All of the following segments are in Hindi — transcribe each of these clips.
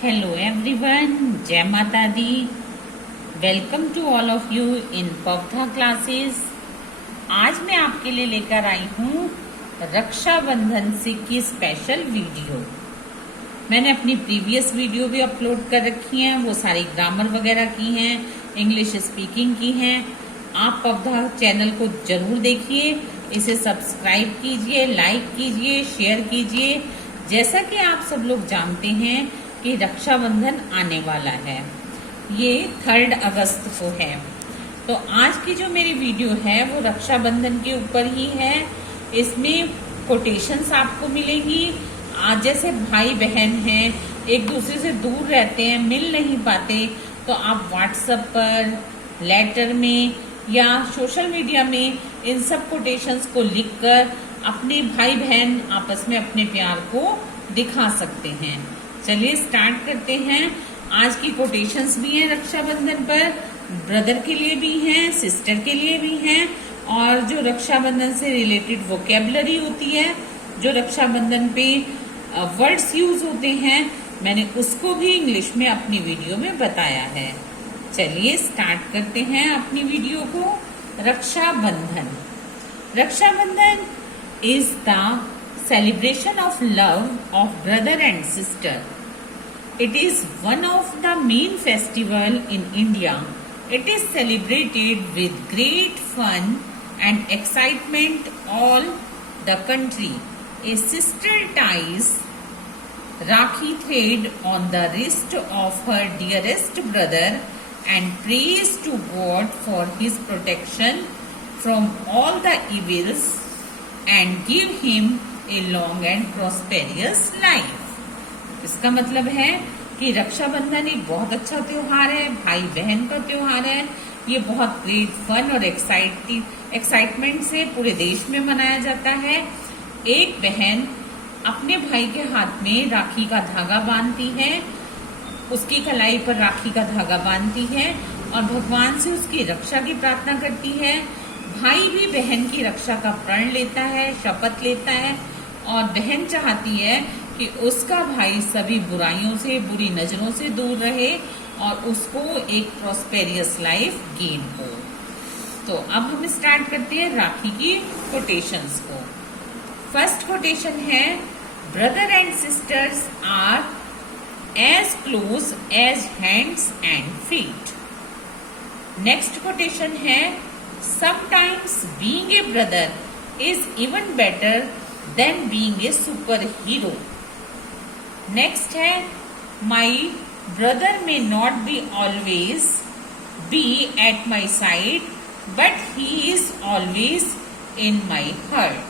Hello everyone, Jai Mata Di. Welcome to all of you in पवथा क्लासेस। आज मैं आपके लिए लेकर आई हूँ रक्षाबंधन से की स्पेशल वीडियो। मैंने अपनी प्रीवियस वीडियो भी अपलोड कर रखी हैं, वो सारी ग्रामर वगैरह की हैं, इंग्लिश स्पीकिंग की हैं। आप पवथा चैनल को जरूर देखिए, इसे सब्सक्राइब कीजिए, लाइक कीजिए, शेयर कीजिए। जैसा कि आप सब लोग जानते हैं कि रक्षाबंधन आने वाला है, ये 3 अगस्त को है। तो आज की जो मेरी वीडियो है वो रक्षाबंधन के ऊपर ही है। इसमें कोटेशंस आपको मिलेंगी। आज जैसे भाई बहन हैं, एक दूसरे से दूर रहते हैं, मिल नहीं पाते, तो आप व्हाट्सएप पर, लेटर में या सोशल मीडिया में इन सब कोटेशंस को लिखकर अपने भाई बहन आपस में अपने प्यार को दिखा सकते हैं। चलिए स्टार्ट करते हैं। आज की कोटेशंस भी हैं रक्षाबंधन पर, ब्रदर के लिए भी हैं, सिस्टर के लिए भी हैं, और जो रक्षाबंधन से रिलेटेड वोकेबलरी होती है, जो रक्षाबंधन पे वर्ड्स यूज होते हैं, मैंने उसको भी इंग्लिश में अपनी वीडियो में बताया है। चलिए स्टार्ट करते हैं अपनी वीडियो को। Rakshabandhan. Rakshabandhan is the celebration of love of brother and sister. It is one of the main festival in India. It is celebrated with great fun and excitement all the country. A sister ties Rakhi thread on the wrist of her dearest brother and prays to God for his protection from all the evils and give him a long and prosperous life. इसका मतलब है कि रक्षाबंधन एक बहुत अच्छा त्योहार है, भाई बहन का त्योहार है। ये बहुत ग्रेट फन और एक्साइटमेंट से पूरे देश में मनाया जाता है। एक बहन अपने भाई के हाथ में राखी का धागा बांधती है, उसकी कलाई पर राखी का धागा बांधती है और भगवान से उसकी रक्षा की प्रार्थना करती है। भाई भी बहन की रक्षा का प्रण लेता है, शपथ लेता है, और बहन चाहती है कि उसका भाई सभी बुराइयों से, बुरी नजरों से दूर रहे और उसको एक प्रॉस्पेरियस लाइफ गेन हो। तो अब हम स्टार्ट करते हैं राखी की कोटेशंस को। फर्स्ट कोटेशन है, brother and sisters are as close as hands and feet. Next quotation है, sometimes being a brother is even better than being a superhero. Next है, my brother may not be always be at my side, but he is always in my heart.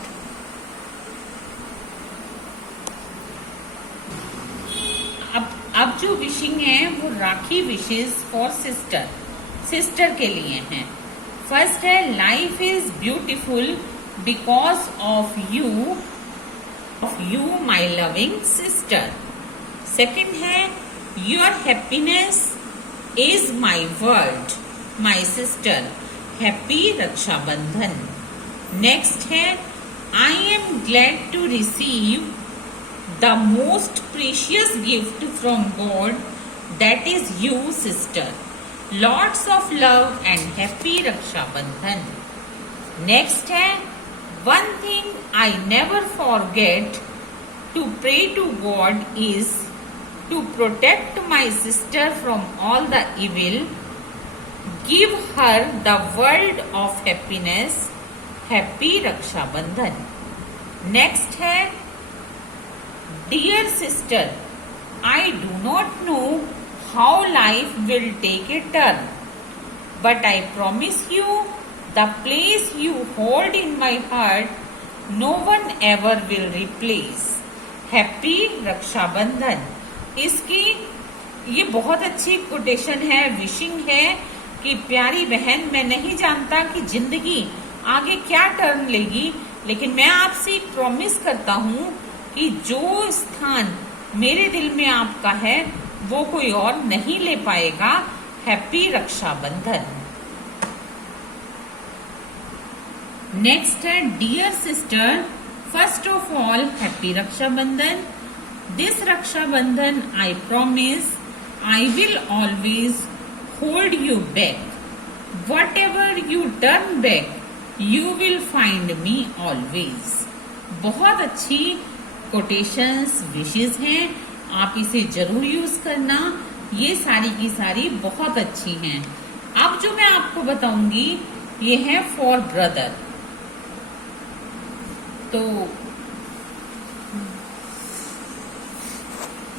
अब जो विशिंग है वो राखी विशेष फॉर सिस्टर के लिए हैं। फर्स्ट है, life is beautiful because of you my loving sister. Second है, your happiness is my world my sister. Happy Rakshabandhan. Next है, I am glad to receive the most precious gift from God, that is you sister. Lots of love and happy Rakshabandhan. Next है, one thing I never forget to pray to God is to protect my sister from all the evil, give her the world of happiness. Happy Rakshabandhan. Next है, dear sister, I do not know how life will take a turn, but I promise you the place you hold in my heart no one ever will replace. Happy Rakshabandhan. इसकी ये बहुत अच्छी कोटेशन है, विशिंग है कि प्यारी बहन, मैं नहीं जानता कि जिंदगी आगे क्या टर्न लेगी, लेकिन मैं आपसे एक प्रॉमिस करता हूँ कि जो स्थान मेरे दिल में आपका है वो कोई और नहीं ले पाएगा। हैप्पी रक्षाबंधन। नेक्स्ट है, dear sister, first of all happy Rakshabandhan. This Raksha Bandhan I promise I will always hold you back. Whatever you turn back, you will find me always. बहुत अच्छी कोटेशंस, विशेस हैं, आप इसे जरूर यूज करना। ये सारी की सारी बहुत अच्छी हैं। अब जो मैं आपको बताऊंगी ये है फॉर ब्रदर।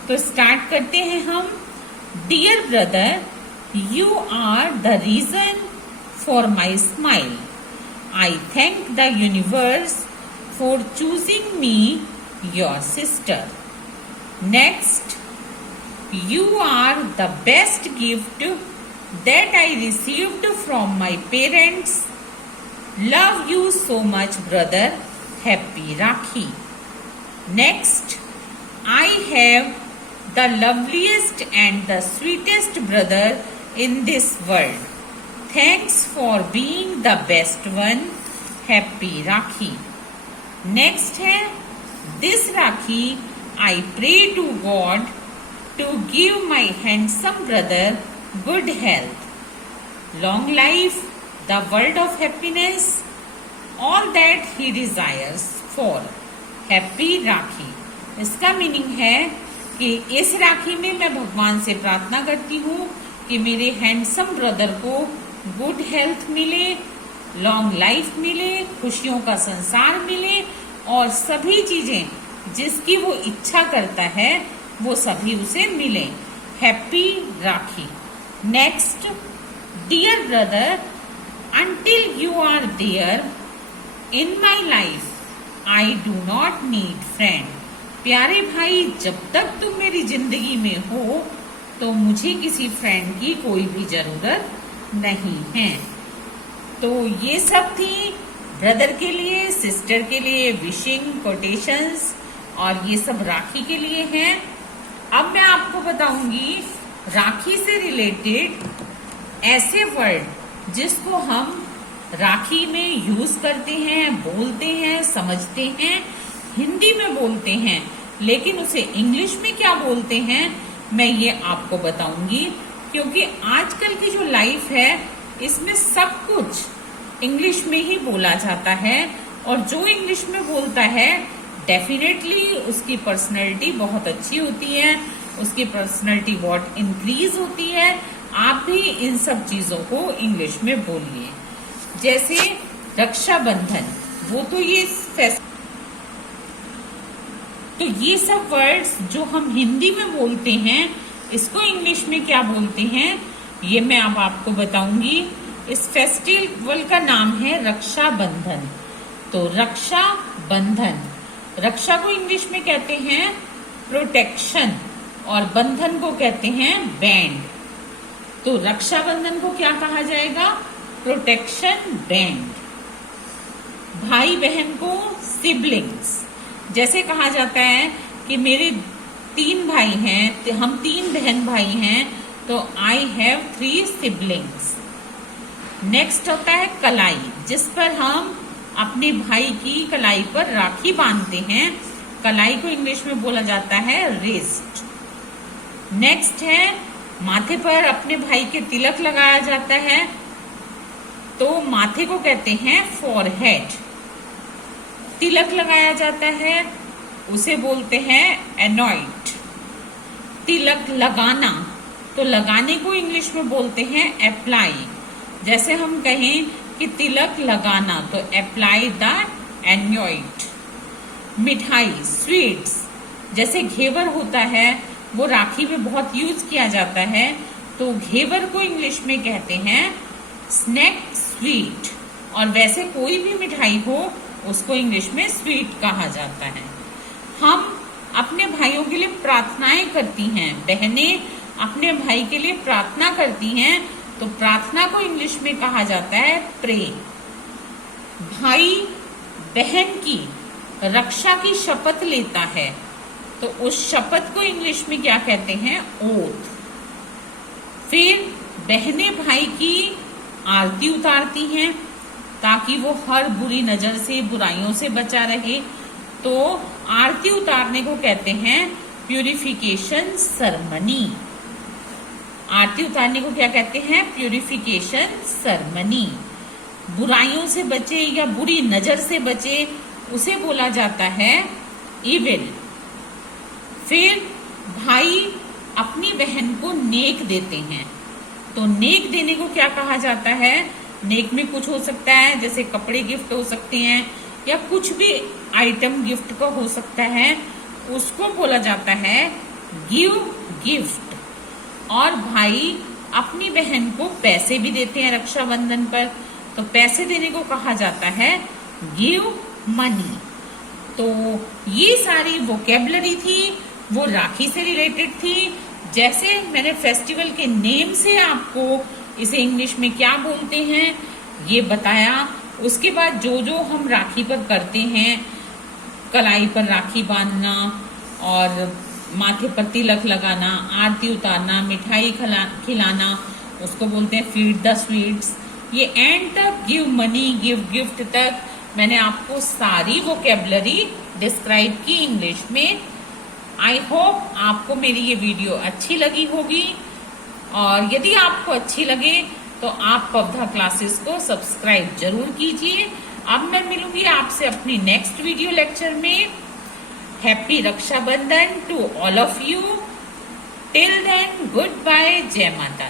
तो स्टार्ट करते हैं हम। Dear brother, you are the reason for my smile. I thank the universe for choosing me your sister. Next, you are the best gift that I received from my parents. Love you so much, brother. Happy Rakhi. Next, I have the loveliest and the sweetest brother in this world. Thanks for being the best one. Happy Rakhi. Next है, this Rakhi I pray to God to give my handsome brother good health, long life, the world of happiness, all that he desires for. Happy Rakhi. इसका मीनिंग है कि इस राखी में मैं भगवान से प्रार्थना करती हूँ कि मेरे हैंडसम ब्रदर को गुड हेल्थ मिले, लॉन्ग लाइफ मिले, खुशियों का संसार मिले और सभी चीजें जिसकी वो इच्छा करता है वो सभी उसे मिले। Happy Rakhi. Next, dear brother, until you are there in my life I do not need friend. प्यारे भाई, जब तक तुम मेरी जिंदगी में हो तो मुझे किसी फ्रेंड की कोई भी जरूरत नहीं है। तो ये सब थी ब्रदर के लिए, सिस्टर के लिए विशिंग कोटेशंस और ये सब राखी के लिए हैं। अब मैं आपको बताऊंगी राखी से रिलेटेड ऐसे वर्ड जिसको हम राखी में यूज करते हैं, बोलते हैं, समझते हैं, हिंदी में बोलते हैं, लेकिन उसे इंग्लिश में क्या बोलते हैं मैं ये आपको बताऊंगी। क्योंकि आजकल की जो लाइफ है इसमें सब कुछ इंग्लिश में ही बोला जाता है और जो इंग्लिश में बोलता है डेफिनेटली उसकी पर्सनैलिटी बहुत अच्छी होती है, उसकी पर्सनैलिटी बहुत इंक्रीज होती है। आप भी इन सब चीजों को इंग्लिश में बोलिए। जैसे रक्षाबंधन, वो तो ये सब वर्ड्स जो हम हिंदी में बोलते हैं इसको इंग्लिश में क्या बोलते हैं ये मैं अब आपको बताऊंगी। इस फेस्टिवल का नाम है रक्षाबंधन। तो रक्षा बंधन, रक्षा को इंग्लिश में कहते हैं प्रोटेक्शन और बंधन को कहते हैं बैंड। तो रक्षाबंधन को क्या कहा जाएगा? Protection band. भाई बहन को सिबलिंग्स, जैसे कहा जाता है कि मेरे 3 भाई हैं, तो हम 3 बहन भाई हैं, तो आई हैव 3 सिबलिंग्स। नेक्स्ट होता है कलाई, जिस पर हम अपने भाई की कलाई पर राखी बांधते हैं। कलाई को इंग्लिश में बोला जाता है रिस्ट। नेक्स्ट है माथे पर अपने भाई के तिलक लगाया जाता है, तो माथे को कहते हैं फॉरहेड। तिलक लगाया जाता है उसे बोलते हैं एनॉइट। तिलक लगाना, तो लगाने को इंग्लिश में बोलते हैं अप्लाई। जैसे हम कहें कि तिलक लगाना, तो अप्लाई द एनॉइट। मिठाई, स्वीट्स, जैसे घेवर होता है वो राखी में बहुत यूज किया जाता है, तो घेवर को इंग्लिश में कहते हैं स्नैक स्वीट। और वैसे कोई भी मिठाई हो उसको इंग्लिश में स्वीट कहा जाता है। हम अपने भाइयों के लिए प्रार्थनाएं करती हैं, बहनें अपने भाई के लिए प्रार्थना करती हैं, तो प्रार्थना को इंग्लिश में कहा जाता है प्रे। भाई बहन की रक्षा की शपथ लेता है, तो उस शपथ को इंग्लिश में क्या कहते हैं? ओथ। फिर बहनें भाई की आरती उतारती हैं ताकि वो हर बुरी नजर से, बुराइयों से बचा रहे, तो आरती उतारने को कहते हैं प्यूरिफिकेशन सेरेमनी। आरती उतारने को क्या कहते हैं? Purification ceremony. बुराइयों से बचे या बुरी नजर से बचे उसे बोला जाता है इविल। फिर भाई अपनी बहन को नेक देते हैं, तो नेक देने को क्या कहा जाता है? नेक में कुछ हो सकता है, जैसे कपड़े गिफ्ट हो सकते हैं या कुछ भी आइटम गिफ्ट का हो सकता है, उसको बोला जाता है गिव गिफ्ट। और भाई अपनी बहन को पैसे भी देते हैं रक्षाबंधन पर, तो पैसे देने को कहा जाता है गिव मनी। तो ये सारी वोकेबलरी थी, वो राखी से रिलेटेड थी। जैसे मैंने फेस्टिवल के नेम से आपको इसे इंग्लिश में क्या बोलते हैं ये बताया, उसके बाद जो जो हम राखी पर करते हैं, कलाई पर राखी बांधना और माथे पर तिलक लगाना, आरती उतारना, मिठाई खिलाना, उसको बोलते हैं फीड द स्वीट्स। ये एंड तक गिव मनी, गिव गिफ्ट तक मैंने आपको सारी वोकेबलरी डिस्क्राइब की इंग्लिश में। आई होप आपको मेरी ये वीडियो अच्छी लगी होगी, और यदि आपको अच्छी लगे तो आप पवधा क्लासेस को सब्सक्राइब जरूर कीजिए। अब मैं मिलूंगी आपसे अपनी नेक्स्ट वीडियो लेक्चर में। Happy Rakshabandhan to all of you. Till then goodbye, जय माता।